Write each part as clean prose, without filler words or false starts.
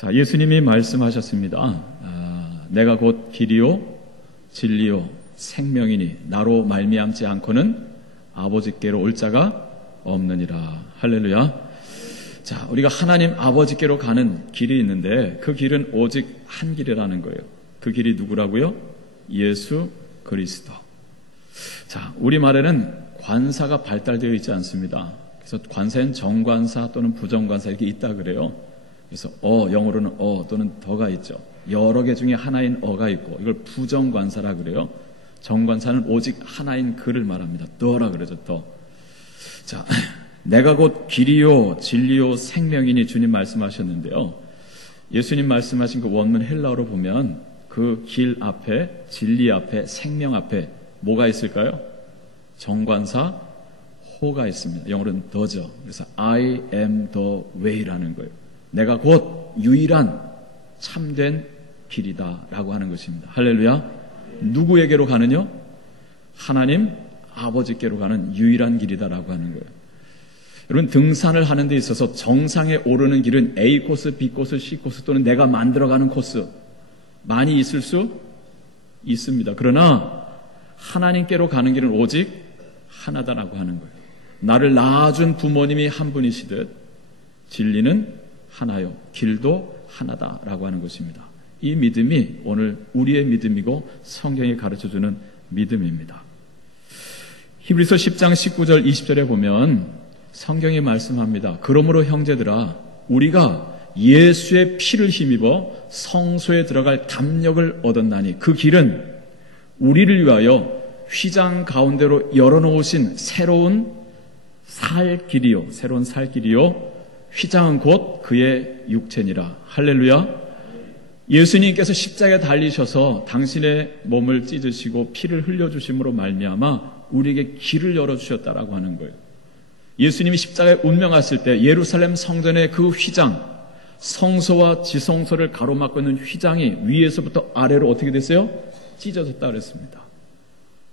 자, 예수님이 말씀하셨습니다. 내가 곧 길이요 진리요 생명이니 나로 말미암지 않고는 아버지께로 올 자가 없느니라. 할렐루야. 자, 우리가 하나님 아버지께로 가는 길이 있는데 그 길은 오직 한 길이라는 거예요. 그 길이 누구라고요? 예수 그리스도. 자, 우리말에는 관사가 발달되어 있지 않습니다. 그래서 관사엔 정관사 또는 부정관사 이렇게 있다 그래요. 그래서 영어로는 또는 더가 있죠. 여러 개 중에 하나인 어가 있고 이걸 부정관사라 그래요. 정관사는 오직 하나인 그를 말합니다. 더라 그러죠. 더. 자, 내가 곧 길이요 진리요 생명이니 주님 말씀하셨는데요. 예수님 말씀하신 그 원문 헬라어로 보면 그 길 앞에 진리 앞에 생명 앞에 뭐가 있을까요? 정관사 호가 있습니다. 영어로는 더죠. 그래서 I am the way라는 거예요. 내가 곧 유일한 참된 길이다 라고 하는 것입니다. 할렐루야. 누구에게로 가느냐? 하나님 아버지께로 가는 유일한 길이다라고 하는 거예요. 여러분, 등산을 하는 데 있어서 정상에 오르는 길은 A 코스, B 코스, C 코스 또는 내가 만들어가는 코스 많이 있을 수 있습니다. 그러나 하나님께로 가는 길은 오직 하나다라고 하는 거예요. 나를 낳아준 부모님이 한 분이시듯 진리는 하나요, 길도 하나다라고 하는 것입니다. 이 믿음이 오늘 우리의 믿음이고 성경이 가르쳐주는 믿음입니다. 히브리서 10장 19절 20절에 보면 성경이 말씀합니다. 그러므로 형제들아 우리가 예수의 피를 힘입어 성소에 들어갈 담력을 얻었나니 그 길은 우리를 위하여 휘장 가운데로 열어놓으신 새로운 살 길이요 휘장은 곧 그의 육체니라. 할렐루야. 예수님께서 십자가에 달리셔서 당신의 몸을 찢으시고 피를 흘려주심으로 말미암아 우리에게 길을 열어주셨다라고 하는 거예요. 예수님이 십자가에 운명하실 때 예루살렘 성전의 그 휘장, 성소와 지성소를 가로막고 있는 휘장이 위에서부터 아래로 어떻게 됐어요? 찢어졌다 그랬습니다.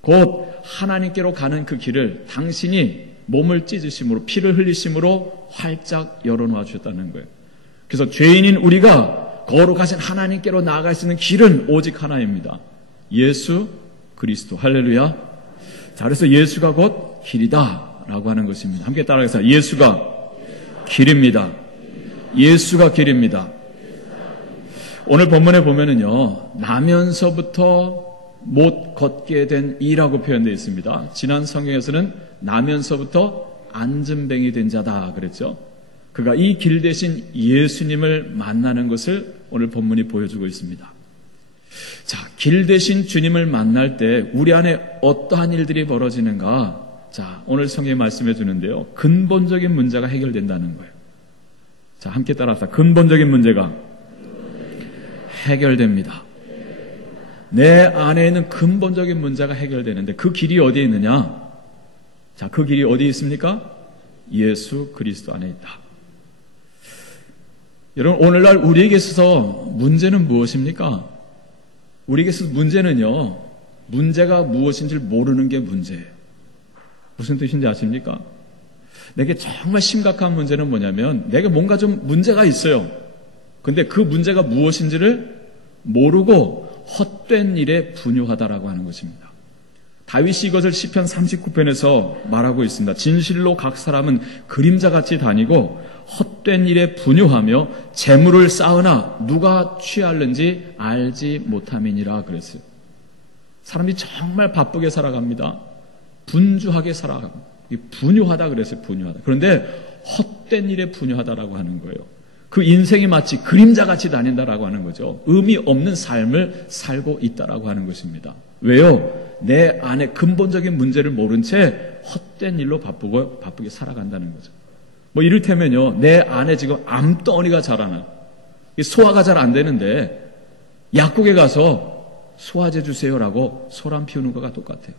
곧 하나님께로 가는 그 길을 당신이 몸을 찢으심으로 피를 흘리심으로 활짝 열어놓아 주셨다는 거예요. 그래서 죄인인 우리가 거룩하신 하나님께로 나아갈 수 있는 길은 오직 하나입니다. 예수 그리스도. 할렐루야. 자, 그래서 예수가 곧 길이다 라고 하는 것입니다. 함께 따라해서 예수가 길입니다. 예수가 길입니다. 오늘 본문에 보면은요, 나면서부터 못 걷게 된 이라고 표현되어 있습니다. 지난 성경에서는 나면서부터 앉은뱅이 된 자다 그랬죠. 그가 이 길 대신 예수님을 만나는 것을 오늘 본문이 보여주고 있습니다. 자, 길 대신 주님을 만날 때 우리 안에 어떠한 일들이 벌어지는가? 자, 오늘 성경이 말씀해 주는데요. 근본적인 문제가 해결된다는 거예요. 자, 함께 따라서 근본적인 문제가 해결됩니다. 내 안에 있는 근본적인 문제가 해결되는데 그 길이 어디에 있느냐? 자, 그 길이 어디에 있습니까? 예수 그리스도 안에 있다. 여러분, 오늘날 우리에게 있어서 문제는 무엇입니까? 우리에게 있어서 문제는요, 문제가 무엇인지 모르는 게 문제예요. 무슨 뜻인지 아십니까? 내게 정말 심각한 문제는 뭐냐면 내게 뭔가 좀 문제가 있어요. 근데 그 문제가 무엇인지를 모르고 헛된 일에 분유하다라고 하는 것입니다. 다윗이 이것을 시편 39편에서 말하고 있습니다. 진실로 각 사람은 그림자같이 다니고 헛된 일에 분유하며 재물을 쌓으나 누가 취하는지 알지 못함이니라 그랬어요. 사람이 정말 바쁘게 살아갑니다. 분주하게 살아갑니다. 분유하다 그랬어요. 분유하다. 그런데 헛된 일에 분유하다라고 하는 거예요. 그 인생이 마치 그림자같이 다닌다라고 하는 거죠. 의미 없는 삶을 살고 있다라고 하는 것입니다. 왜요? 내 안에 근본적인 문제를 모른 채 헛된 일로 바쁘게 살아간다는 거죠. 뭐 이를테면요, 내 안에 지금 암덩어리가 자라나, 소화가 잘 안 되는데 약국에 가서 소화제 주세요라고 소란 피우는 것과 똑같아요.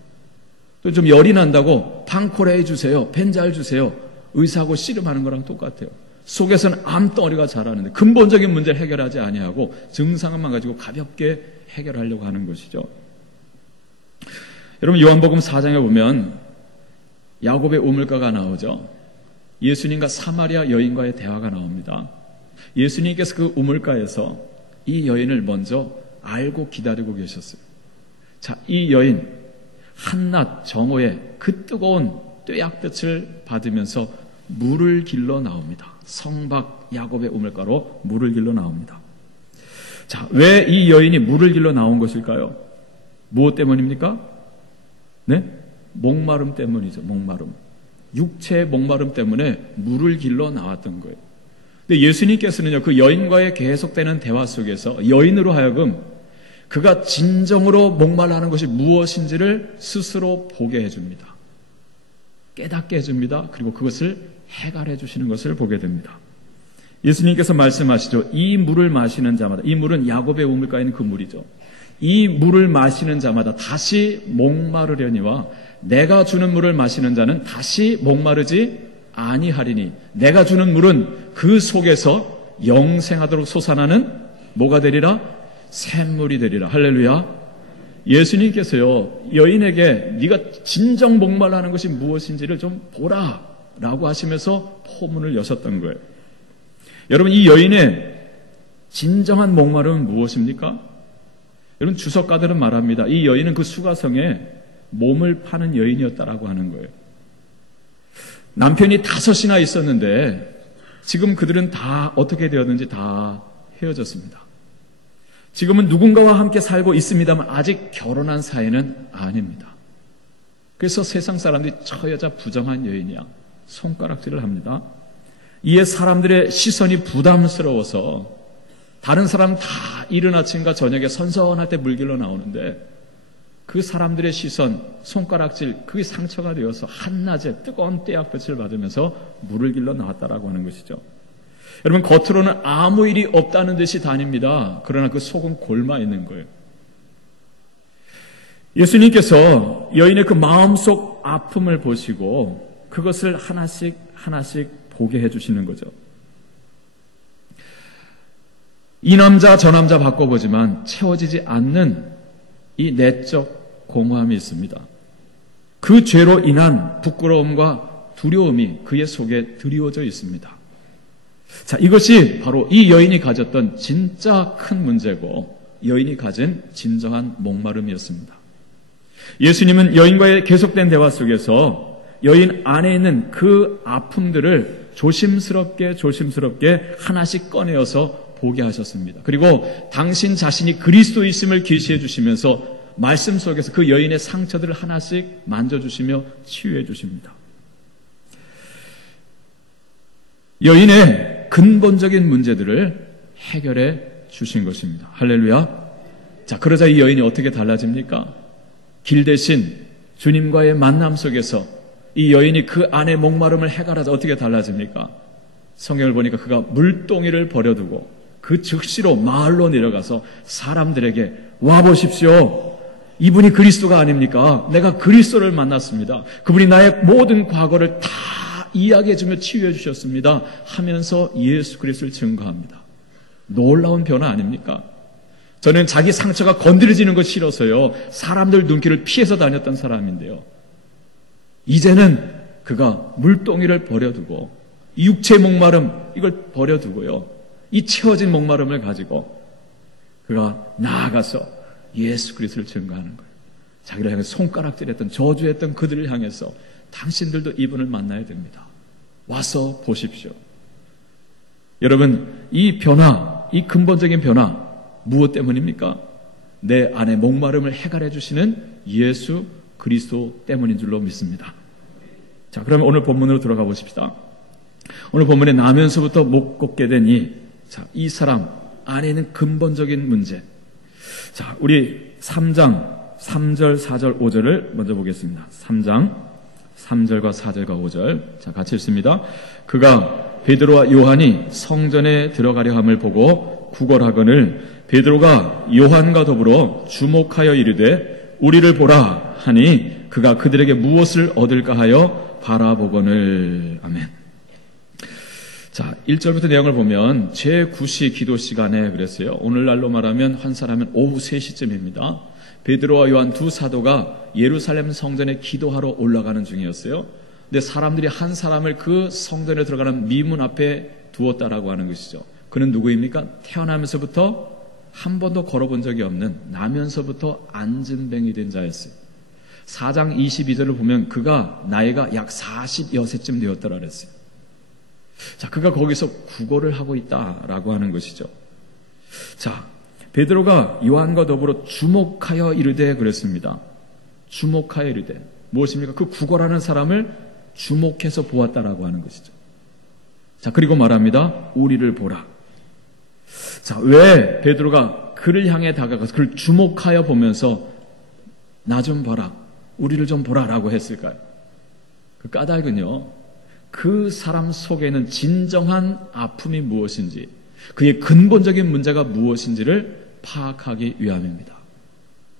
또 좀 열이 난다고 방코레 주세요, 벤잘 주세요, 의사하고 씨름하는 거랑 똑같아요. 속에서는 암덩어리가 자라는데 근본적인 문제를 해결하지 아니하고 증상만 가지고 가볍게 해결하려고 하는 것이죠. 여러분, 요한복음 4장에 보면 야곱의 우물가가 나오죠. 예수님과 사마리아 여인과의 대화가 나옵니다. 예수님께서 그 우물가에서 이 여인을 먼저 알고 기다리고 계셨어요. 자, 이 여인 한낮 정오에 그 뜨거운 떼약볕을 받으면서 물을 길러 나옵니다. 성박 야곱의 우물가로 물을 길러 나옵니다. 자, 왜 이 여인이 물을 길러 나온 것일까요? 무엇 때문입니까? 네? 목마름 때문이죠. 목마름. 육체의 목마름 때문에 물을 길러 나왔던 거예요. 근데 예수님께서는요, 그 여인과의 계속되는 대화 속에서 여인으로 하여금 그가 진정으로 목말라 하는 것이 무엇인지를 스스로 보게 해줍니다. 깨닫게 해줍니다. 그리고 그것을 해결해 주시는 것을 보게 됩니다. 예수님께서 말씀하시죠. 이 물을 마시는 자마다, 이 물은 야곱의 우물가에 있는 그 물이죠. 이 물을 마시는 자마다 다시 목마르려니와 내가 주는 물을 마시는 자는 다시 목마르지 아니하리니 내가 주는 물은 그 속에서 영생하도록 솟아나는 뭐가 되리라? 샘물이 되리라. 할렐루야. 예수님께서요, 여인에게 네가 진정 목말라하는 것이 무엇인지를 좀 보라 라고 하시면서 포문을 여셨던 거예요. 여러분, 이 여인의 진정한 목마름은 무엇입니까? 여러분, 주석가들은 말합니다. 이 여인은 그 수가성에 몸을 파는 여인이었다라고 하는 거예요. 남편이 5이나 있었는데 지금 그들은 다 어떻게 되었는지 다 헤어졌습니다. 지금은 누군가와 함께 살고 있습니다만 아직 결혼한 사이는 아닙니다. 그래서 세상 사람들이 저 여자 부정한 여인이야 손가락질을 합니다. 이에 사람들의 시선이 부담스러워서 다른 사람 다 이른 아침과 저녁에 선선할 때 물길로 나오는데 그 사람들의 시선, 손가락질, 그게 상처가 되어서 한낮에 뜨거운 떼약볕을 받으면서 물을 길러 나왔다라고 하는 것이죠. 여러분, 겉으로는 아무 일이 없다는 듯이 다닙니다. 그러나 그 속은 골마 있는 거예요. 예수님께서 여인의 그 마음속 아픔을 보시고 그것을 하나씩 하나씩 보게 해주시는 거죠. 이 남자 저 남자 바꿔보지만 채워지지 않는 이 내적 공허함이 있습니다. 그 죄로 인한 부끄러움과 두려움이 그의 속에 드리워져 있습니다. 자, 이것이 바로 이 여인이 가졌던 진짜 큰 문제고 여인이 가진 진정한 목마름이었습니다. 예수님은 여인과의 계속된 대화 속에서 여인 안에 있는 그 아픔들을 조심스럽게 하나씩 꺼내어서 보게 하셨습니다. 그리고 당신 자신이 그리스도이심을 계시해 주시면서 말씀 속에서 그 여인의 상처들을 하나씩 만져주시며 치유해 주십니다. 여인의 근본적인 문제들을 해결해 주신 것입니다. 할렐루야. 자, 그러자 이 여인이 어떻게 달라집니까? 길 대신 주님과의 만남 속에서 이 여인이 그 안의 목마름을 해결하자 어떻게 달라집니까? 성경을 보니까 그가 물동이를 버려두고 그 즉시로 마을로 내려가서 사람들에게 와보십시오. 이분이 그리스도가 아닙니까? 내가 그리스도를 만났습니다. 그분이 나의 모든 과거를 다 이야기해주며 치유해 주셨습니다. 하면서 예수 그리스도를 증거합니다. 놀라운 변화 아닙니까? 저는 자기 상처가 건드려지는 것 싫어서요. 사람들 눈길을 피해서 다녔던 사람인데요. 이제는 그가 물동이를 버려두고 이 육체의 목마름 이걸 버려두고요. 이 채워진 목마름을 가지고 그가 나아가서 예수 그리스도를 증거하는 거예요. 자기를 향해서 손가락질했던 저주했던 그들을 향해서 당신들도 이분을 만나야 됩니다. 와서 보십시오. 여러분, 이 변화, 이 근본적인 변화 무엇 때문입니까? 내 안에 목마름을 해결해 주시는 예수 그리스도 때문인 줄로 믿습니다. 자, 그러면 오늘 본문으로 들어가 보십시다. 오늘 본문에 나면서부터 못 걷게 된 이 사람 안에 있는 근본적인 문제. 자, 우리 3장 3절, 4절, 5절을 먼저 보겠습니다. 3장 3절과 4절과 5절. 자, 같이 읽습니다. 그가 베드로와 요한이 성전에 들어가려 함을 보고 구걸하거늘 베드로가 요한과 더불어 주목하여 이르되 우리를 보라 하니 그가 그들에게 무엇을 얻을까 하여 바라보거늘. 아멘. 자, 1절부터 내용을 보면 제9시 기도 시간에 그랬어요. 오늘날로 말하면 환산하면 오후 3시쯤입니다. 베드로와 요한 두 사도가 예루살렘 성전에 기도하러 올라가는 중이었어요. 근데 사람들이 한 사람을 그 성전에 들어가는 미문 앞에 두었다라고 하는 것이죠. 그는 누구입니까? 태어나면서부터 한 번도 걸어본 적이 없는, 나면서부터 안진뱅이 된 자였어요. 4장 22절을 보면 그가 나이가 약 40여세쯤 되었더라 그랬어요. 자, 그가 거기서 구걸을 하고 있다라고 하는 것이죠. 자, 베드로가 요한과 더불어 주목하여 이르되 그랬습니다. 주목하여 이르되 무엇입니까? 그 구걸하는 사람을 주목해서 보았다라고 하는 것이죠. 자, 그리고 말합니다. 우리를 보라. 자, 왜 베드로가 그를 향해 다가가서 그를 주목하여 보면서 나 좀 봐라, 우리를 좀 보라라고 했을까요? 그 까닭은요, 그 사람 속에는 진정한 아픔이 무엇인지, 그의 근본적인 문제가 무엇인지를 파악하기 위함입니다.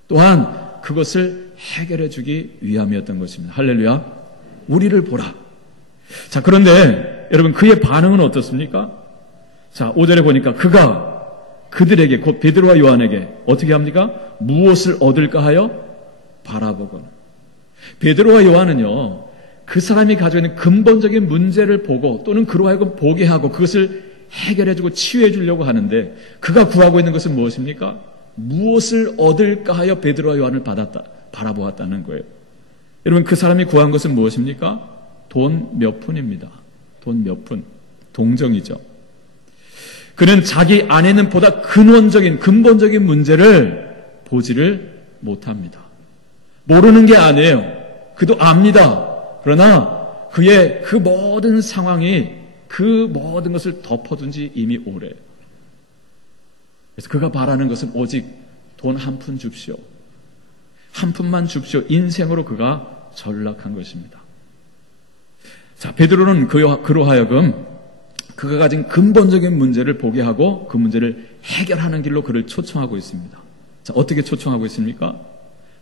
또한 그것을 해결해 주기 위함이었던 것입니다. 할렐루야. 우리를 보라. 자, 그런데 여러분, 그의 반응은 어떻습니까? 자, 5절에 보니까 그가 그들에게, 곧 베드로와 요한에게 어떻게 합니까? 무엇을 얻을까 하여 바라보거나. 베드로와 요한은요, 그 사람이 가지고 있는 근본적인 문제를 보고, 또는 그로 하여금 보게 하고 그것을 해결해주고 치유해 주려고 하는데, 그가 구하고 있는 것은 무엇입니까? 무엇을 얻을까 하여 베드로와 요한을 바라보았다는 거예요. 여러분, 그 사람이 구한 것은 무엇입니까? 돈 몇 푼입니다. 돈 몇 푼. 동정이죠. 그는 자기 안에는 보다 근본적인 문제를 보지를 못합니다. 모르는 게 아니에요. 그도 압니다. 그러나 그의 그 모든 상황이, 그 모든 것을 덮어둔 지 이미 오래. 그래서 그가 바라는 것은 오직 돈 한 푼 줍시오. 한 푼만 줍시오. 인생으로 그가 전락한 것입니다. 자, 베드로는 그로 하여금 그가 가진 근본적인 문제를 보게 하고 그 문제를 해결하는 길로 그를 초청하고 있습니다. 자, 어떻게 초청하고 있습니까?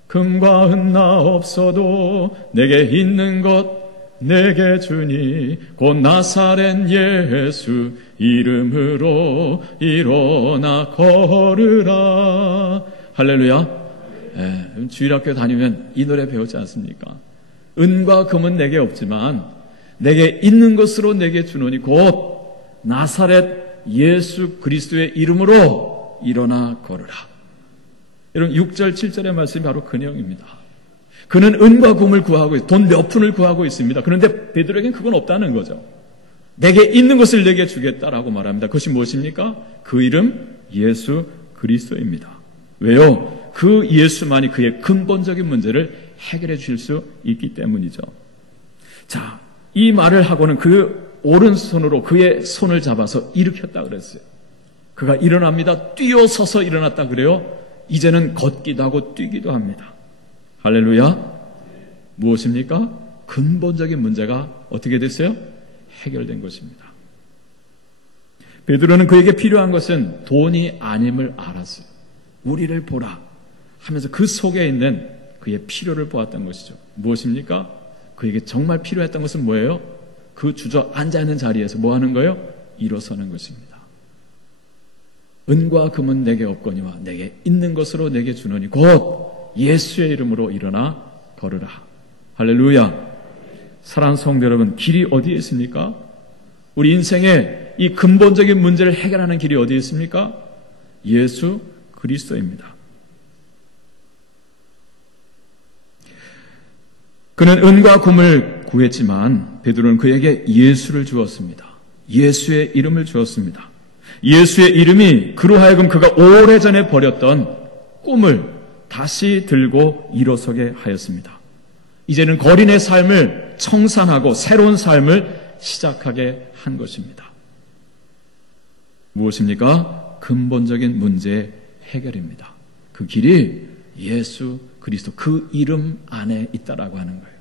금과 은 나 없어도 내게 있는 것 내게 주니 곧 나사렛 예수 이름으로 일어나 걸으라. 할렐루야. 주일학교 다니면 이 노래 배우지 않습니까? 은과 금은 내게 없지만 내게 있는 것으로 내게 주노니 곧 나사렛 예수 그리스도의 이름으로 일어나 걸으라. 여러분, 6절 7절의 말씀이 바로 그 내용입니다. 그는 은과 금을 구하고 돈 몇 푼을 구하고 있습니다. 그런데 베드로에겐 그건 없다는 거죠. 내게 있는 것을 내게 주겠다라고 말합니다. 그것이 무엇입니까? 그 이름 예수 그리스도입니다. 왜요? 그 예수만이 그의 근본적인 문제를 해결해 주실 수 있기 때문이죠. 자, 이 말을 하고는 그 오른손으로 그의 손을 잡아서 일으켰다 그랬어요. 그가 일어납니다. 뛰어서서 일어났다 그래요. 이제는 걷기도 하고 뛰기도 합니다. 할렐루야. 무엇입니까? 근본적인 문제가 어떻게 됐어요? 해결된 것입니다. 베드로는 그에게 필요한 것은 돈이 아님을 알았어요. 우리를 보라 하면서 그 속에 있는 그의 필요를 보았던 것이죠. 무엇입니까? 그에게 정말 필요했던 것은 뭐예요? 그 앉아있는 자리에서 뭐 하는 거예요? 일어서는 것입니다. 은과 금은 내게 없거니와 내게 있는 것으로 내게 주노니 곧 예수의 이름으로 일어나 걸으라. 할렐루야. 사랑하는 성도 여러분, 길이 어디에 있습니까? 우리 인생의 이 근본적인 문제를 해결하는 길이 어디에 있습니까? 예수 그리스도입니다. 그는 은과 금을 구했지만 베드로는 그에게 예수를 주었습니다. 예수의 이름을 주었습니다. 예수의 이름이 그로 하여금 그가 오래전에 버렸던 꿈을 다시 들고 일어서게 하였습니다. 이제는 거린의 삶을 청산하고 새로운 삶을 시작하게 한 것입니다. 무엇입니까? 근본적인 문제 해결입니다. 그 길이 예수 그리스도, 그 이름 안에 있다라고 하는 거예요.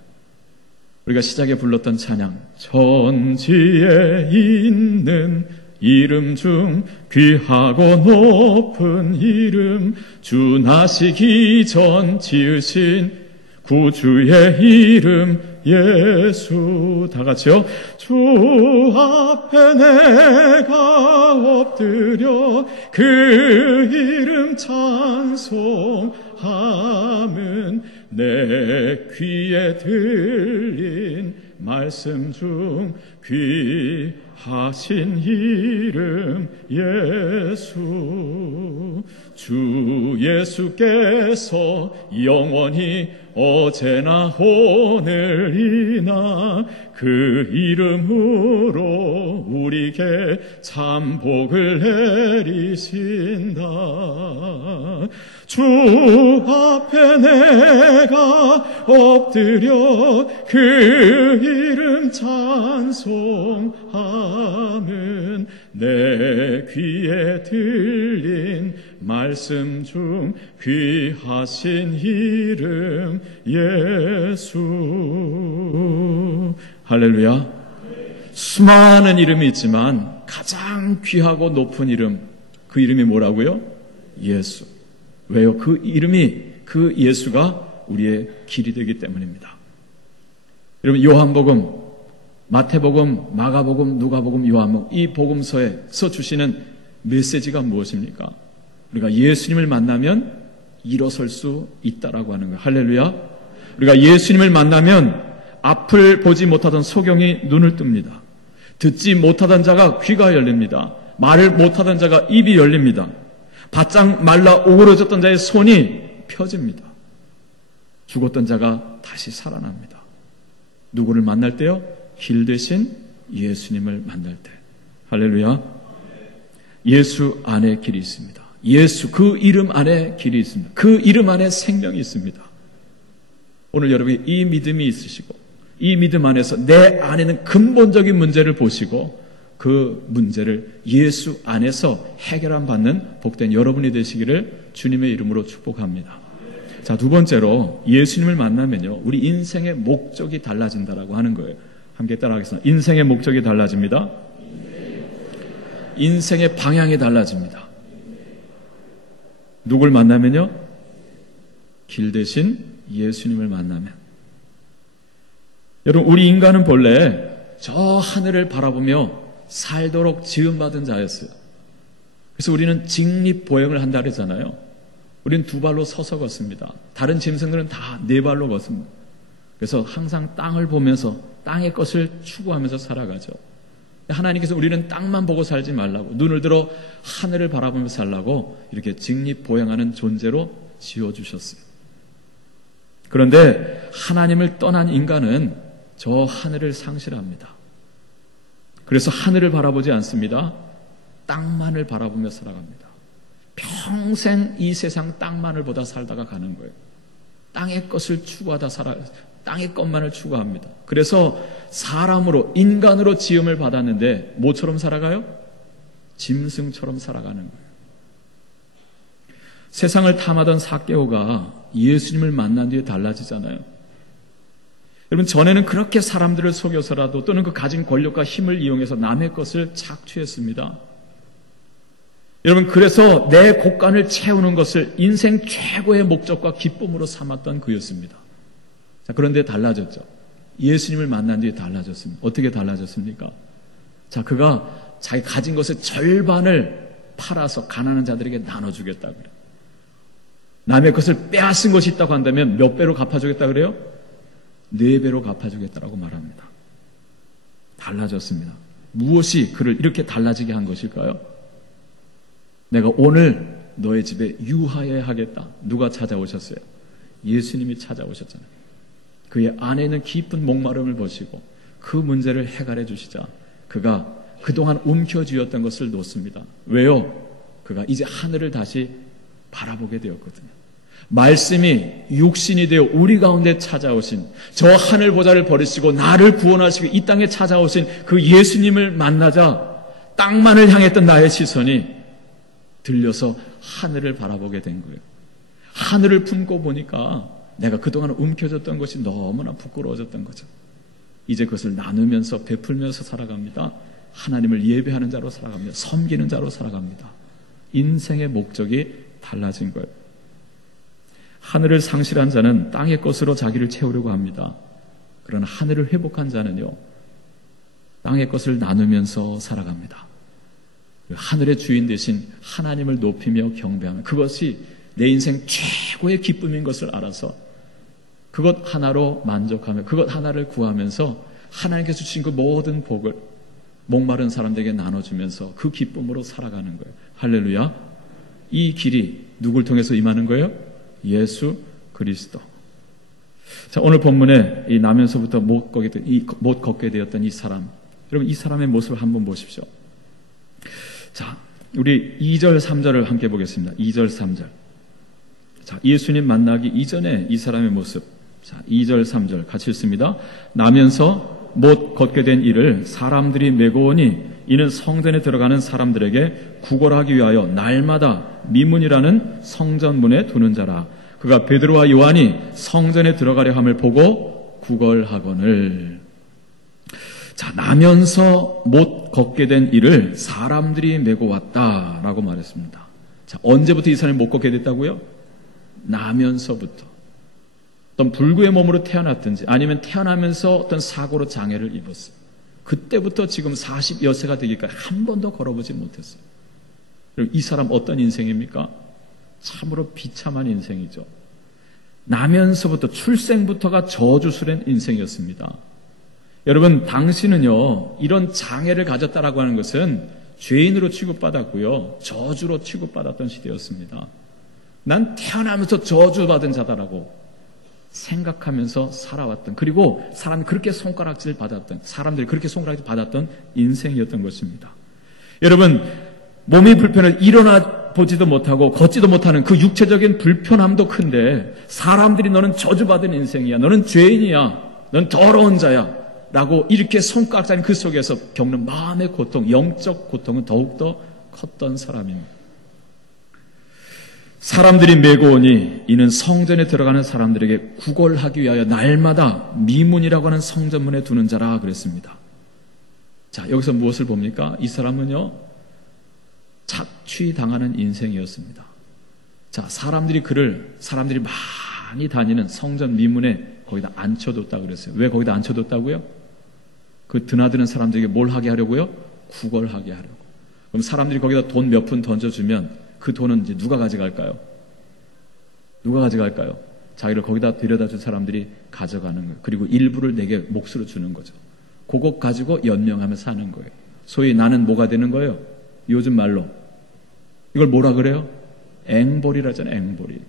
우리가 시작에 불렀던 찬양, 천지에 있는 이름 중 귀하고 높은 이름, 주 나시기 전 지으신 구주의 이름 예수. 다 같이요. 주 앞에 내가 엎드려 그 이름 찬송함은 내 귀에 들린 말씀 중 귀한 하신 이름 예수. 주 예수께서 영원히 어제나 오늘이나 그 이름으로 우리에게 참 복을 내리신다. 주 앞에 내가 엎드려 그 이름 찬송하면 내 귀에 들린 말씀 중 귀하신 이름 예수. 할렐루야. 수많은 이름이 있지만 가장 귀하고 높은 이름, 그 이름이 뭐라고요? 예수. 왜요? 그 이름이, 그 예수가 우리의 길이 되기 때문입니다. 여러분, 요한복음, 마태복음, 마가복음, 누가복음, 요한복음, 이 복음서에서 주시는 메시지가 무엇입니까? 우리가 예수님을 만나면 일어설 수 있다라고 하는 거예요. 할렐루야. 우리가 예수님을 만나면 앞을 보지 못하던 소경이 눈을 뜹니다. 듣지 못하던 자가 귀가 열립니다. 말을 못하던 자가 입이 열립니다. 바짝 말라 오그러졌던 자의 손이 펴집니다. 죽었던 자가 다시 살아납니다. 누구를 만날 때요? 길 대신 예수님을 만날 때. 할렐루야. 예수 안에 길이 있습니다. 예수, 그 이름 안에 길이 있습니다. 그 이름 안에 생명이 있습니다. 오늘 여러분이 이 믿음이 있으시고 이 믿음 안에서 내 안에는 근본적인 문제를 보시고 그 문제를 예수 안에서 해결함 받는 복된 여러분이 되시기를 주님의 이름으로 축복합니다. 자, 두 번째로 예수님을 만나면요, 우리 인생의 목적이 달라진다라고 하는 거예요. 함께 따라하겠습니다. 인생의 목적이 달라집니다. 인생의 방향이 달라집니다. 누굴 만나면요? 길 대신 예수님을 만나면. 여러분, 우리 인간은 본래 저 하늘을 바라보며 살도록 지음받은 자였어요. 그래서 우리는 직립보행을 한다 그러잖아요. 우리는 두 발로 서서 걷습니다. 다른 짐승들은 다 네 발로 걷습니다. 그래서 항상 땅을 보면서 땅의 것을 추구하면서 살아가죠. 하나님께서 우리는 땅만 보고 살지 말라고, 눈을 들어 하늘을 바라보며 살라고 이렇게 직립보행하는 존재로 지어주셨어요. 그런데 하나님을 떠난 인간은 저 하늘을 상실합니다. 그래서 하늘을 바라보지 않습니다. 땅만을 바라보며 살아갑니다. 평생 이 세상 땅만을 보다 살다가 가는 거예요. 땅의 것을 추구하다 땅의 것만을 추구합니다. 그래서 사람으로, 인간으로 지음을 받았는데 뭐처럼 살아가요? 짐승처럼 살아가는 거예요. 세상을 탐하던 삭개오가 예수님을 만난 뒤에 달라지잖아요. 여러분, 전에는 그렇게 사람들을 속여서라도 또는 그 가진 권력과 힘을 이용해서 남의 것을 착취했습니다. 여러분, 그래서 내 곳간을 채우는 것을 인생 최고의 목적과 기쁨으로 삼았던 그였습니다. 자, 그런데 달라졌죠. 예수님을 만난 뒤에 달라졌습니다. 어떻게 달라졌습니까? 자, 그가 자기 가진 것의 절반을 팔아서 가난한 자들에게 나눠주겠다 그래요. 남의 것을 빼앗은 것이 있다고 한다면 몇 배로 갚아주겠다 그래요? 4배로 갚아주겠다라고 말합니다. 달라졌습니다. 무엇이 그를 이렇게 달라지게 한 것일까요? 내가 오늘 너의 집에 유하여야 하겠다. 누가 찾아오셨어요? 예수님이 찾아오셨잖아요. 그의 안에 있는 깊은 목마름을 보시고 그 문제를 해결해 주시자 그가 그동안 움켜쥐었던 것을 놓습니다. 왜요? 그가 이제 하늘을 다시 바라보게 되었거든요. 말씀이 육신이 되어 우리 가운데 찾아오신 저 하늘 보좌를 버리시고 나를 구원하시고 이 땅에 찾아오신 그 예수님을 만나자 땅만을 향했던 나의 시선이 들려서 하늘을 바라보게 된 거예요. 하늘을 품고 보니까 내가 그동안 움켜졌던 것이 너무나 부끄러워졌던 거죠. 이제 그것을 나누면서 베풀면서 살아갑니다. 하나님을 예배하는 자로 살아갑니다. 섬기는 자로 살아갑니다. 인생의 목적이 달라진 거예요. 하늘을 상실한 자는 땅의 것으로 자기를 채우려고 합니다. 그러나 하늘을 회복한 자는요, 땅의 것을 나누면서 살아갑니다. 하늘의 주인 대신 하나님을 높이며 경배하는 그것이 내 인생 최고의 기쁨인 것을 알아서 그것 하나로 만족하며 그것 하나를 구하면서 하나님께서 주신 그 모든 복을 목마른 사람들에게 나눠주면서 그 기쁨으로 살아가는 거예요. 할렐루야. 이 길이 누굴 통해서 임하는 거예요? 예수 그리스도. 자, 오늘 본문에 이 나면서부터 못 걷게 되었던 이 사람, 여러분 이 사람의 모습을 한번 보십시오. 자, 우리 2절 3절을 함께 보겠습니다. 2절 3절. 자, 예수님 만나기 이전에 이 사람의 모습. 자, 2절 3절 같이 읽습니다. 나면서 못 걷게 된 이를 사람들이 메고 오니 이는 성전에 들어가는 사람들에게 구걸하기 위하여 날마다 미문이라는 성전문에 두는 자라. 그가 베드로와 요한이 성전에 들어가려 함을 보고 구걸하거늘. 자, 나면서 못 걷게 된 이를 사람들이 메고 왔다라고 말했습니다. 자, 언제부터 이 사람이 못 걷게 됐다고요? 나면서부터. 어떤 불구의 몸으로 태어났든지 아니면 태어나면서 어떤 사고로 장애를 입었어요. 그때부터 지금 40여 세가 되기까지 한 번도 걸어보지 못했어요. 그리고 이 사람 어떤 인생입니까? 참으로 비참한 인생이죠. 나면서부터 출생부터가 저주스러운 인생이었습니다. 여러분, 당신은요 이런 장애를 가졌다라고 하는 것은 죄인으로 취급받았고요 저주로 취급받았던 시대였습니다. 난 태어나면서 저주받은 자다라고 생각하면서 살아왔던, 그리고 사람이 그렇게 손가락질 받았던, 사람들이 그렇게 손가락질 받았던 인생이었던 것입니다. 여러분, 몸이 불편해 일어나 보지도 못하고 걷지도 못하는 그 육체적인 불편함도 큰데 사람들이 너는 저주받은 인생이야, 너는 죄인이야, 넌 더러운 자야 라고 이렇게 손가락질하는 그 속에서 겪는 마음의 고통, 영적 고통은 더욱더 컸던 사람입니다. 사람들이 메고 오니 이는 성전에 들어가는 사람들에게 구걸하기 위하여 날마다 미문이라고 하는 성전문에 두는 자라 그랬습니다. 자, 여기서 무엇을 봅니까? 이 사람은요 착취당하는 인생이었습니다. 자, 사람들이 많이 다니는 성전 미문에 거기다 앉혀뒀다 그랬어요. 왜 거기다 앉혀뒀다고요? 그 드나드는 사람들에게 뭘 하게 하려고요? 구걸하게 하려고. 그럼 사람들이 거기다 돈 몇 푼 던져주면 그 돈은 이제 누가 가져갈까요? 누가 가져갈까요? 자기를 거기다 데려다 준 사람들이 가져가는 거예요. 그리고 일부를 내게 몫으로 주는 거죠. 그것 가지고 연명하며 사는 거예요. 소위 나는 뭐가 되는 거예요? 요즘 말로 이걸 뭐라 그래요? 앵벌이라잖아요. 앵벌이.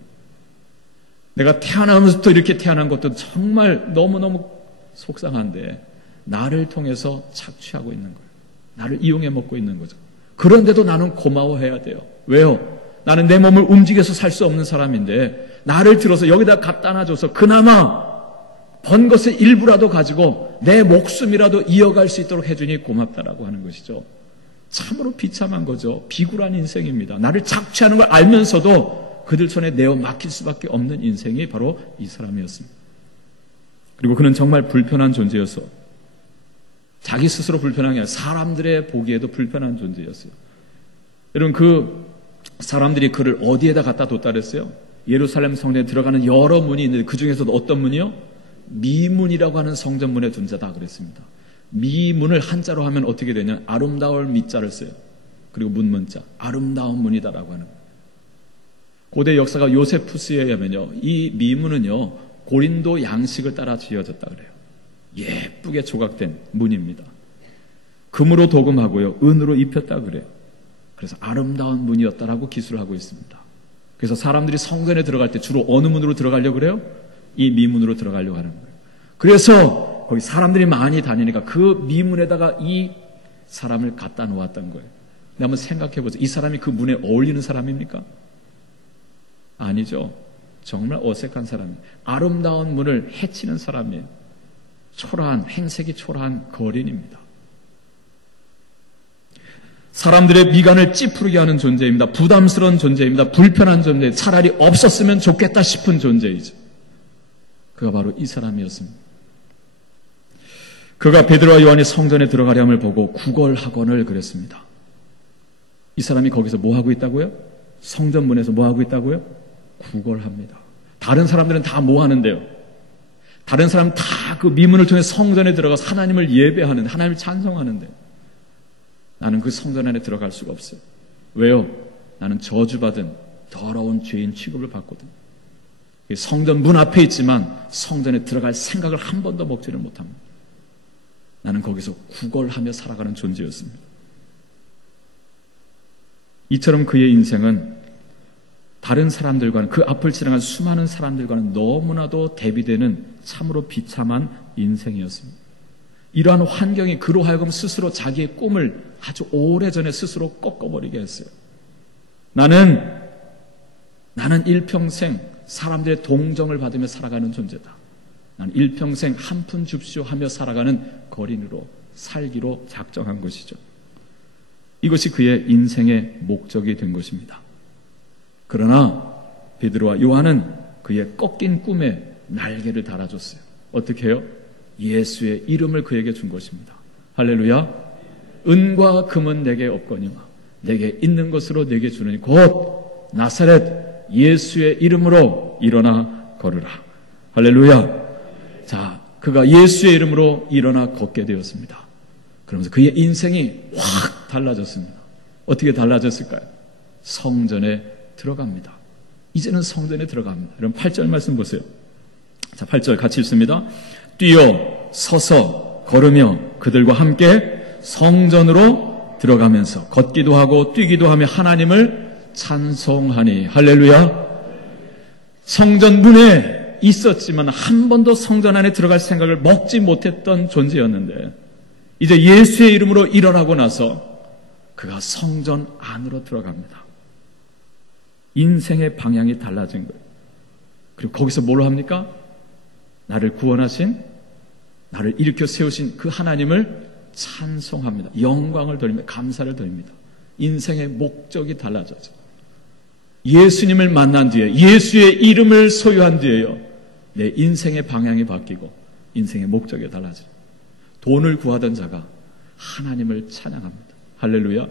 내가 태어나면서부터 이렇게 태어난 것도 정말 너무너무 속상한데 나를 통해서 착취하고 있는 거예요. 나를 이용해 먹고 있는 거죠. 그런데도 나는 고마워해야 돼요. 왜요? 나는 내 몸을 움직여서 살 수 없는 사람인데 나를 들어서 여기다 갖다 놔줘서 그나마 번 것의 일부라도 가지고 내 목숨이라도 이어갈 수 있도록 해주니 고맙다라고 하는 것이죠. 참으로 비참한 거죠. 비굴한 인생입니다. 나를 착취하는 걸 알면서도 그들 손에 내어 맡길 수밖에 없는 인생이 바로 이 사람이었습니다. 그리고 그는 정말 불편한 존재였어. 자기 스스로 불편한 게 아니라 사람들의 보기에도 불편한 존재였어요. 여러분, 그 사람들이 그를 어디에다 갖다 뒀다 그랬어요? 예루살렘 성전에 들어가는 여러 문이 있는데 그 중에서도 어떤 문이요? 미문이라고 하는 성전문에 둔 자다 그랬습니다. 미문을 한자로 하면 어떻게 되냐? 아름다울 미자를 써요. 그리고 문문자. 아름다운 문이다라고 하는 거예요. 고대 역사가 요세푸스에 의하면요, 이 미문은요 고린도 양식을 따라 지어졌다 그래요. 예쁘게 조각된 문입니다. 금으로 도금하고요 은으로 입혔다 그래요. 그래서 아름다운 문이었다라고 기술을 하고 있습니다. 그래서 사람들이 성전에 들어갈 때 주로 어느 문으로 들어가려고 그래요? 이 미문으로 들어가려고 하는 거예요. 그래서 거기 사람들이 많이 다니니까 그 미문에다가 이 사람을 갖다 놓았던 거예요. 근데 한번 생각해 보세요. 이 사람이 그 문에 어울리는 사람입니까? 아니죠. 정말 어색한 사람이에요. 아름다운 문을 해치는 사람이에요. 초라한, 행색이 초라한 거린입니다. 사람들의 미간을 찌푸리게 하는 존재입니다. 부담스러운 존재입니다. 불편한 존재, 차라리 없었으면 좋겠다 싶은 존재이죠. 그가 바로 이 사람이었습니다. 그가 베드로와 요한이 성전에 들어가려 함을 보고 구걸하거늘 그랬습니다. 이 사람이 거기서 뭐 하고 있다고요? 성전문에서 뭐 하고 있다고요? 구걸합니다. 다른 사람들은 다 뭐 하는데요? 다른 사람 다 그 미문을 통해 성전에 들어가서 하나님을 예배하는데, 하나님을 찬송하는데 나는 그 성전 안에 들어갈 수가 없어요. 왜요? 나는 저주받은 더러운 죄인 취급을 받거든요. 성전 문 앞에 있지만 성전에 들어갈 생각을 한 번도 먹지를 못합니다. 나는 거기서 구걸하며 살아가는 존재였습니다. 이처럼 그의 인생은 다른 사람들과는, 그 앞을 지나간 수많은 사람들과는 너무나도 대비되는 참으로 비참한 인생이었습니다. 이러한 환경이 그로 하여금 스스로 자기의 꿈을 아주 오래전에 스스로 꺾어버리게 했어요. 나는 일평생 사람들의 동정을 받으며 살아가는 존재다. 나는 일평생 한 푼 줍쇼 하며 살아가는 거린으로 살기로 작정한 것이죠. 이것이 그의 인생의 목적이 된 것입니다. 그러나 베드로와 요한은 그의 꺾인 꿈에 날개를 달아줬어요. 어떻게 해요? 예수의 이름을 그에게 준 것입니다. 할렐루야. 은과 금은 내게 없거니와 내게 있는 것으로 내게 주느니 곧 나사렛 예수의 이름으로 일어나 걸으라. 할렐루야. 자, 그가 예수의 이름으로 일어나 걷게 되었습니다. 그러면서 그의 인생이 확 달라졌습니다. 어떻게 달라졌을까요? 성전에 들어갑니다. 이제는 성전에 들어갑니다. 여러분 8절 말씀 보세요. 자, 8절 같이 읽습니다. 뛰어 서서 걸으며 그들과 함께 성전으로 들어가면서 걷기도 하고 뛰기도 하며 하나님을 찬송하니. 할렐루야. 성전 문에 있었지만 한 번도 성전 안에 들어갈 생각을 먹지 못했던 존재였는데 이제 예수의 이름으로 일어나고 나서 그가 성전 안으로 들어갑니다. 인생의 방향이 달라진 거예요. 그리고 거기서 뭘 합니까? 나를 구원하신, 나를 일으켜 세우신 그 하나님을 찬송합니다. 영광을 돌리며 감사를 돌립니다. 인생의 목적이 달라졌죠. 예수님을 만난 뒤에, 예수의 이름을 소유한 뒤에요, 내 인생의 방향이 바뀌고 인생의 목적이 달라져요. 돈을 구하던 자가 하나님을 찬양합니다. 할렐루야.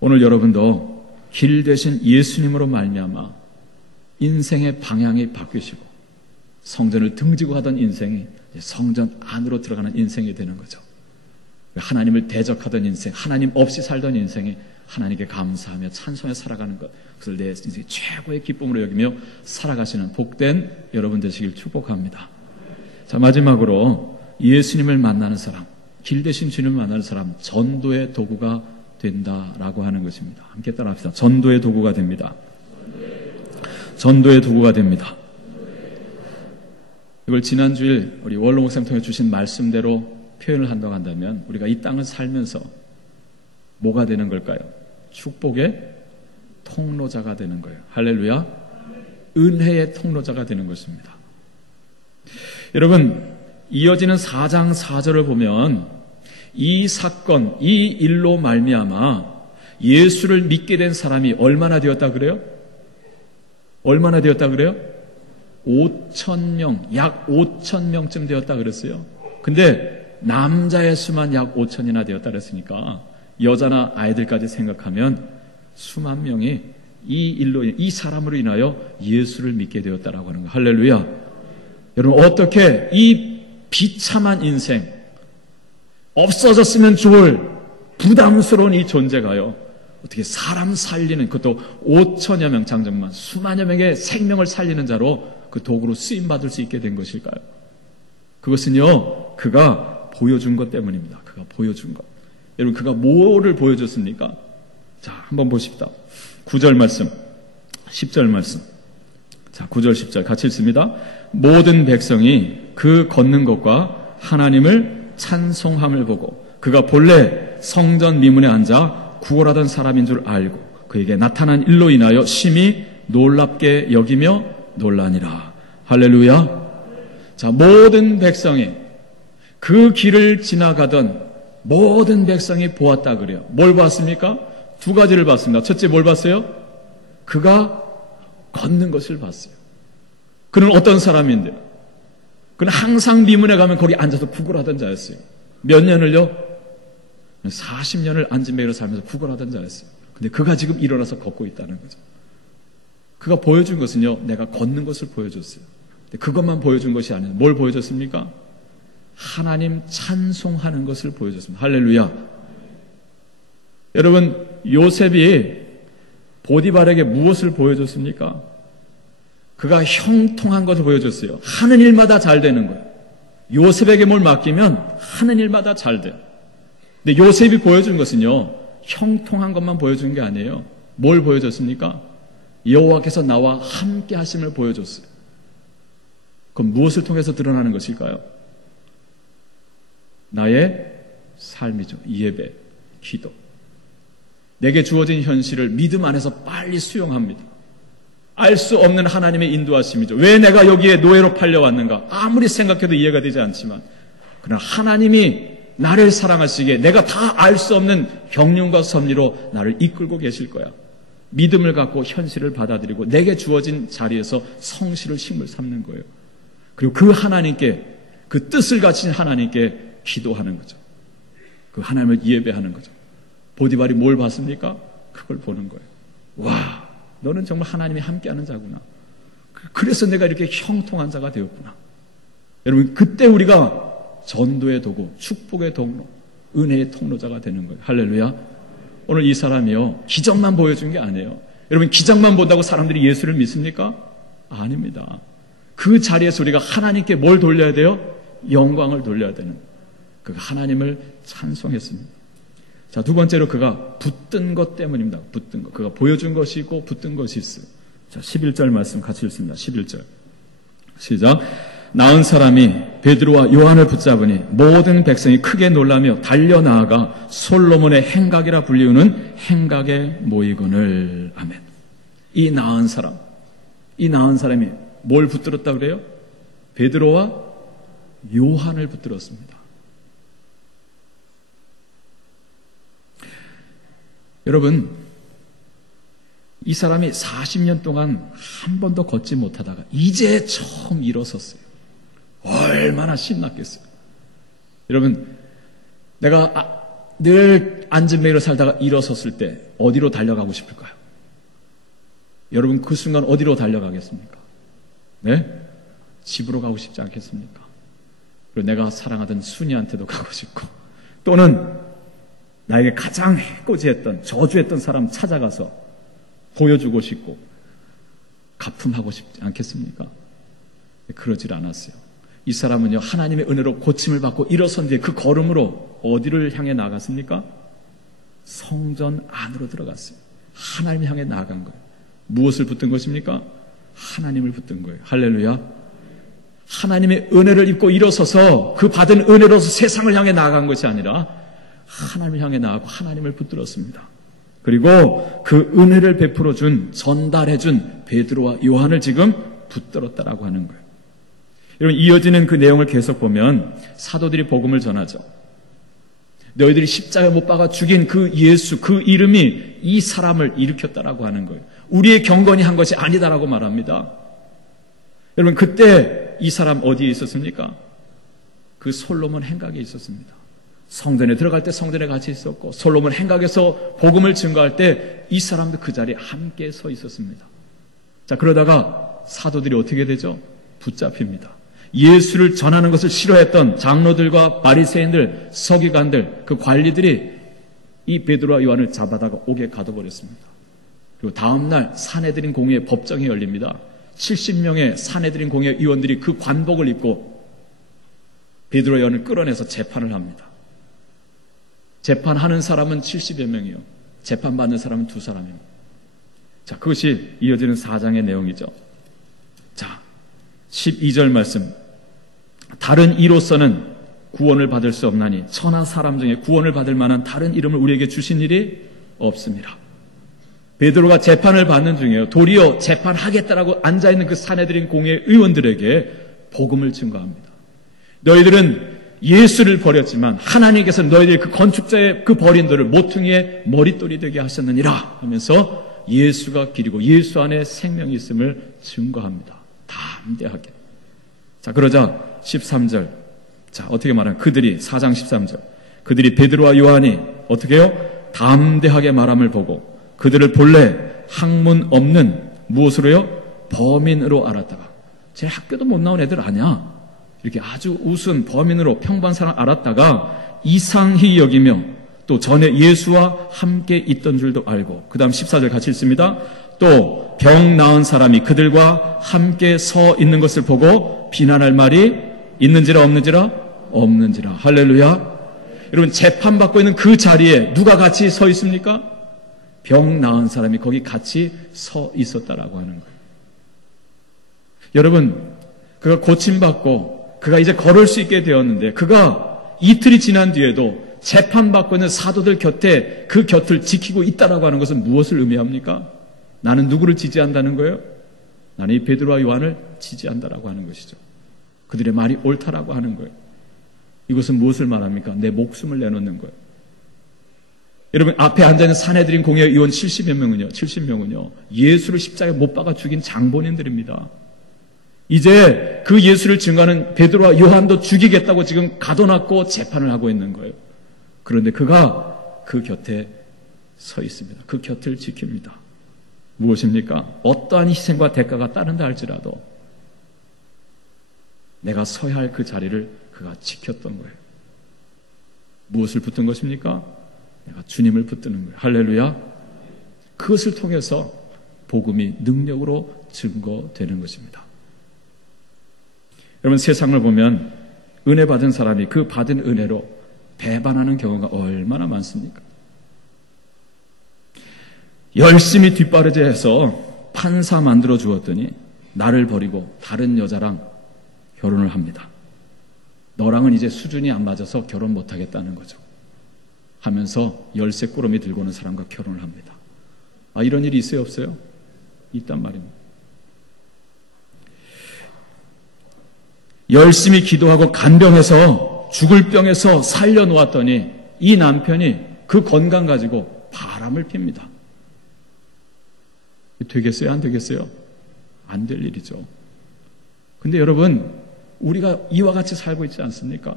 오늘 여러분도 길 대신 예수님으로 말미암아 인생의 방향이 바뀌시고 성전을 등지고 하던 인생이 성전 안으로 들어가는 인생이 되는 거죠. 하나님을 대적하던 인생, 하나님 없이 살던 인생이 하나님께 감사하며 찬송해 살아가는 것, 그것을 내 인생의 최고의 기쁨으로 여기며 살아가시는 복된 여러분 되시길 축복합니다. 자, 마지막으로 예수님을 만나는 사람, 길 대신 주님을 만나는 사람, 전도의 도구가 된다라고 하는 것입니다. 함께 따라합시다. 전도의 도구가 됩니다. 전도의 도구가 됩니다. 이걸 지난주일 우리 원로 목사님 통해 주신 말씀대로 표현을 한다고 한다면 우리가 이 땅을 살면서 뭐가 되는 걸까요? 축복의 통로자가 되는 거예요. 할렐루야. 은혜의 통로자가 되는 것입니다. 여러분, 이어지는 4장 4절을 보면 이 사건, 이 일로 말미암아 예수를 믿게 된 사람이 얼마나 되었다 그래요? 얼마나 되었다 그래요? 5,000명, 약 5,000명쯤 되었다 그랬어요. 근데 남자의 수만 약 5,000이나 되었다 그랬으니까 여자나 아이들까지 생각하면 수만 명이 이 일로, 이 사람으로 인하여 예수를 믿게 되었다라고 하는 거예요. 할렐루야. 여러분, 어떻게 이 비참한 인생, 없어졌으면 좋을 부담스러운 이 존재가요, 어떻게 사람 살리는, 그것도 5천여 명, 장정만 수만여 명의 생명을 살리는 자로 그 도구로 쓰임받을 수 있게 된 것일까요? 그것은요, 그가 보여준 것 때문입니다. 그가 보여준 것. 여러분, 그가 뭐를 보여줬습니까? 자, 한번 보십시다. 9절 말씀, 10절 말씀. 자, 9절, 10절 같이 읽습니다. 모든 백성이 그 걷는 것과 하나님을 찬송함을 보고 그가 본래 성전 미문에 앉아 구걸하던 사람인 줄 알고 그에게 나타난 일로 인하여 심히 놀랍게 여기며 놀라니라. 할렐루야. 자, 모든 백성이, 그 길을 지나가던 모든 백성이 보았다 그래요. 뭘 봤습니까? 두 가지를 봤습니다. 첫째, 뭘 봤어요? 그가 걷는 것을 봤어요. 그는 어떤 사람인데요? 그는 항상 미문에 가면 거기 앉아서 구걸하던 자였어요. 몇 년을요? 40년을 앉은 매로 살면서 구걸하던 자였어요. 근데 그가 지금 일어나서 걷고 있다는 거죠. 그가 보여준 것은요, 내가 걷는 것을 보여줬어요. 근데 그것만 보여준 것이 아니에요. 뭘 보여줬습니까? 하나님 찬송하는 것을 보여줬습니다. 할렐루야. 여러분, 요셉이 보디발에게 무엇을 보여줬습니까? 그가 형통한 것을 보여줬어요. 하는 일마다 잘 되는 거예요. 요셉에게 뭘 맡기면 하는 일마다 잘 돼요. 근데 요셉이 보여준 것은요, 형통한 것만 보여준 게 아니에요. 뭘 보여줬습니까? 여호와께서 나와 함께 하심을 보여줬어요. 그럼 무엇을 통해서 드러나는 것일까요? 나의 삶이죠. 예배, 기도. 내게 주어진 현실을 믿음 안에서 빨리 수용합니다. 알 수 없는 하나님의 인도하심이죠. 왜 내가 여기에 노예로 팔려왔는가? 아무리 생각해도 이해가 되지 않지만, 그러나 하나님이 나를 사랑하시기에 내가 다 알 수 없는 경륜과 섭리로 나를 이끌고 계실 거야. 믿음을 갖고 현실을 받아들이고 내게 주어진 자리에서 성실을 힘을 삼는 거예요. 그리고 그 하나님께, 그 뜻을 가진 하나님께 기도하는 거죠. 그 하나님을 예배하는 거죠. 보디발이 뭘 봤습니까? 그걸 보는 거예요. 와, 너는 정말 하나님이 함께하는 자구나. 그래서 내가 이렇게 형통한 자가 되었구나. 여러분, 그때 우리가 전도의 도구, 축복의 통로, 은혜의 통로자가 되는 거예요. 할렐루야. 오늘 이 사람이요, 기적만 보여준 게 아니에요. 여러분, 기적만 본다고 사람들이 예수를 믿습니까? 아닙니다. 그 자리에서 우리가 하나님께 뭘 돌려야 돼요? 영광을 돌려야 되는, 그 하나님을 찬송했습니다. 자, 두 번째로 그가 붙든 것 때문입니다. 붙든 것. 그가 보여준 것이 있고 붙든 것이 있어요. 자, 11절 말씀 같이 읽습니다. 11절. 시작. 나은 사람이 베드로와 요한을 붙잡으니 모든 백성이 크게 놀라며 달려나아가 솔로몬의 행각이라 불리우는 행각에 모이거늘. 아멘. 이 나은 사람이 뭘 붙들었다 그래요? 베드로와 요한을 붙들었습니다. 여러분, 이 사람이 40년 동안 한 번도 걷지 못하다가 이제 처음 일어섰어요. 얼마나 신났겠어요. 여러분, 내가 늘 앉은 매로 살다가 일어섰을 때 어디로 달려가고 싶을까요? 여러분, 그 순간 어디로 달려가겠습니까? 네? 집으로 가고 싶지 않겠습니까? 그리고 내가 사랑하던 순이한테도 가고 싶고, 또는 나에게 가장 해코지했던, 저주했던 사람 찾아가서 보여주고 싶고 가품하고 싶지 않겠습니까? 그러질 않았어요. 이 사람은요, 하나님의 은혜로 고침을 받고 일어선 뒤에 그 걸음으로 어디를 향해 나갔습니까? 성전 안으로 들어갔어요. 하나님을 향해 나아간 거예요. 무엇을 붙든 것입니까? 하나님을 붙든 거예요. 할렐루야. 하나님의 은혜를 입고 일어서서 그 받은 은혜로서 세상을 향해 나아간 것이 아니라 하나님을 향해 나아가고 하나님을 붙들었습니다. 그리고 그 은혜를 베풀어준, 전달해준 베드로와 요한을 지금 붙들었다라고 하는 거예요. 여러분, 이어지는 그 내용을 계속 보면 사도들이 복음을 전하죠. 너희들이 십자가에 못 박아 죽인 그 예수, 그 이름이 이 사람을 일으켰다라고 하는 거예요. 우리의 경건이 한 것이 아니다라고 말합니다. 여러분, 그때 이 사람 어디에 있었습니까? 그 솔로몬 행각에 있었습니다. 성전에 들어갈 때 성전에 같이 있었고, 솔로몬 행각에서 복음을 증거할 때 이 사람도 그 자리에 함께 서 있었습니다. 자, 그러다가 사도들이 어떻게 되죠? 붙잡힙니다. 예수를 전하는 것을 싫어했던 장로들과 바리새인들, 서기관들, 그 관리들이 이 베드로와 요한을 잡아다가 옥에 가둬버렸습니다. 그리고 다음날 산헤드린 공회의 법정이 열립니다. 70명의 산헤드린 공회 의원들이 그 관복을 입고 베드로와 요한을 끌어내서 재판을 합니다. 재판하는 사람은 70여 명이요. 재판받는 사람은 2사람이요. 자, 그것이 이어지는 4장의 내용이죠. 자, 12절 말씀. 다른 이로서는 구원을 받을 수 없나니 천하 사람 중에 구원을 받을 만한 다른 이름을 우리에게 주신 일이 없습니다. 베드로가 재판을 받는 중에요. 도리어 재판하겠다라고 앉아있는 그 산헤드린 공회 의원들에게 복음을 증거합니다. 너희들은 예수를 버렸지만 하나님께서 너희들 그 건축자의 그 버린 돌을 모퉁이의 머릿돌이 되게 하셨느니라 하면서 예수가 길이고 예수 안에 생명이 있음을 증거합니다. 담대하게. 자, 그러자 13절. 자, 어떻게 말하면 그들이 4장 13절. 그들이 베드로와 요한이 어떻게 해요? 담대하게 말함을 보고 그들을 본래 학문 없는 무엇으로요? 범인으로 알았다가 제 학교도 못 나온 애들 아냐? 이렇게 아주 우스운 범인으로 평범한 사람 알았다가 이상히 여기며 또 전에 예수와 함께 있던 줄도 알고 그 다음 14절 같이 읽습니다. 또 병 나은 사람이 그들과 함께 서 있는 것을 보고 비난할 말이 있는지라 없는지라? 없는지라. 할렐루야. 여러분, 재판받고 있는 그 자리에 누가 같이 서 있습니까? 병 나은 사람이 거기 같이 서 있었다라고 하는 거예요. 여러분, 그가 고침받고 그가 이제 걸을 수 있게 되었는데 그가 이틀이 지난 뒤에도 재판받고 있는 사도들 곁에 그 곁을 지키고 있다라고 하는 것은 무엇을 의미합니까? 나는 누구를 지지한다는 거예요? 나는 이 베드로와 요한을 지지한다라고 하는 것이죠. 그들의 말이 옳다라고 하는 거예요. 이것은 무엇을 말합니까? 내 목숨을 내놓는 거예요. 여러분, 앞에 앉아있는 산헤드린 공회 의원 70명은요, 예수를 십자가에 못 박아 죽인 장본인들입니다. 이제 그 예수를 증거하는 베드로와 요한도 죽이겠다고 지금 가둬놨고 재판을 하고 있는 거예요. 그런데 그가 그 곁에 서 있습니다. 그 곁을 지킵니다. 무엇입니까? 어떠한 희생과 대가가 따른다 할지라도 내가 서야 할 그 자리를 그가 지켰던 거예요. 무엇을 붙든 것입니까? 내가 주님을 붙드는 거예요. 할렐루야. 그것을 통해서 복음이 능력으로 증거되는 것입니다. 여러분, 세상을 보면 은혜 받은 사람이 그 받은 은혜로 배반하는 경우가 얼마나 많습니까? 열심히 뒷바라지해서 판사 만들어 주었더니 나를 버리고 다른 여자랑 결혼을 합니다. 너랑은 이제 수준이 안 맞아서 결혼 못하겠다는 거죠. 하면서 열쇠 꾸러미 들고 오는 사람과 결혼을 합니다. 이런 일이 있어요, 없어요? 있단 말입니다. 열심히 기도하고 간병해서 죽을 병에서 살려놓았더니 이 남편이 그 건강 가지고 바람을 핍니다. 되겠어요? 안 되겠어요? 안 될 일이죠. 근데 여러분, 우리가 이와 같이 살고 있지 않습니까?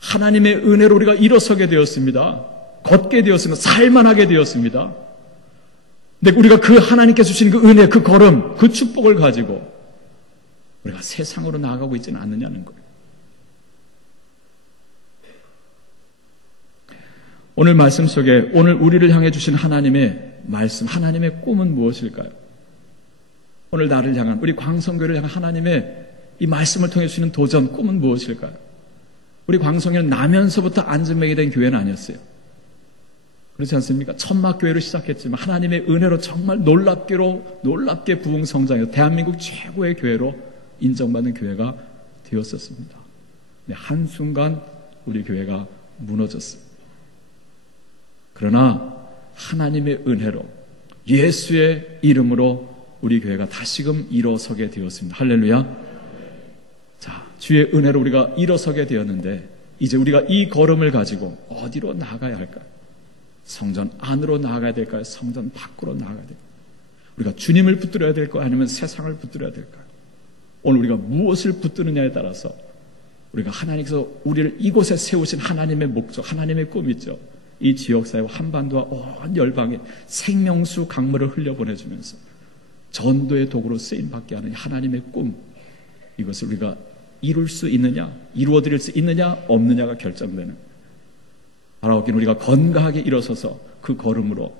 하나님의 은혜로 우리가 일어서게 되었습니다. 걷게 되었습니다. 살만하게 되었습니다. 근데 우리가 그 하나님께서 주신 그 은혜, 그 걸음, 그 축복을 가지고 우리가 세상으로 나아가고 있지는 않느냐는 거예요. 오늘 말씀 속에 오늘 우리를 향해 주신 하나님의 말씀, 하나님의 꿈은 무엇일까요? 오늘 나를 향한, 우리 광성교회를 향한 하나님의 이 말씀을 통해 주시는 도전, 꿈은 무엇일까요? 우리 광성교회는 나면서부터 안전매게 된 교회는 아니었어요. 그렇지 않습니까? 천막교회로 시작했지만 하나님의 은혜로 정말 놀랍게 부흥성장해서 대한민국 최고의 교회로 인정받는 교회가 되었었습니다. 근데 한순간 우리 교회가 무너졌습니다. 그러나 하나님의 은혜로 예수의 이름으로 우리 교회가 다시금 일어서게 되었습니다. 할렐루야. 자, 주의 은혜로 우리가 일어서게 되었는데 이제 우리가 이 걸음을 가지고 어디로 나아가야 할까요? 성전 안으로 나아가야 될까요? 성전 밖으로 나아가야 될까요? 우리가 주님을 붙들어야 될까요? 아니면 세상을 붙들어야 될까요? 오늘 우리가 무엇을 붙드느냐에 따라서 우리가 하나님께서 우리를 이곳에 세우신 하나님의 목적, 하나님의 꿈이 있죠. 이 지역사회와 한반도와 온 열방에 생명수 강물을 흘려보내주면서 전도의 도구로 쓰임받게 하는 하나님의 꿈, 이것을 우리가 이룰 수 있느냐, 이루어드릴 수 있느냐 없느냐가 결정되는, 바라오기는 우리가 건강하게 일어서서 그 걸음으로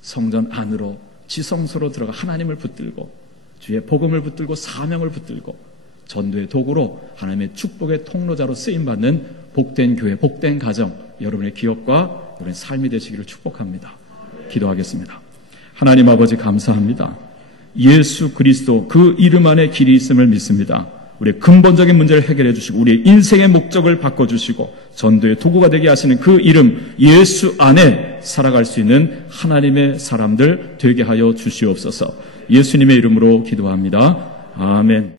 성전 안으로 지성소로 들어가 하나님을 붙들고 주의 복음을 붙들고 사명을 붙들고 전도의 도구로 하나님의 축복의 통로자로 쓰임받는 복된 교회, 복된 가정, 여러분의 기업과 여러분의 삶이 되시기를 축복합니다. 기도하겠습니다. 하나님 아버지 감사합니다. 예수 그리스도 그 이름 안에 길이 있음을 믿습니다. 우리의 근본적인 문제를 해결해 주시고 우리의 인생의 목적을 바꿔주시고 전도의 도구가 되게 하시는 그 이름 예수 안에 살아갈 수 있는 하나님의 사람들 되게 하여 주시옵소서. 예수님의 이름으로 기도합니다. 아멘.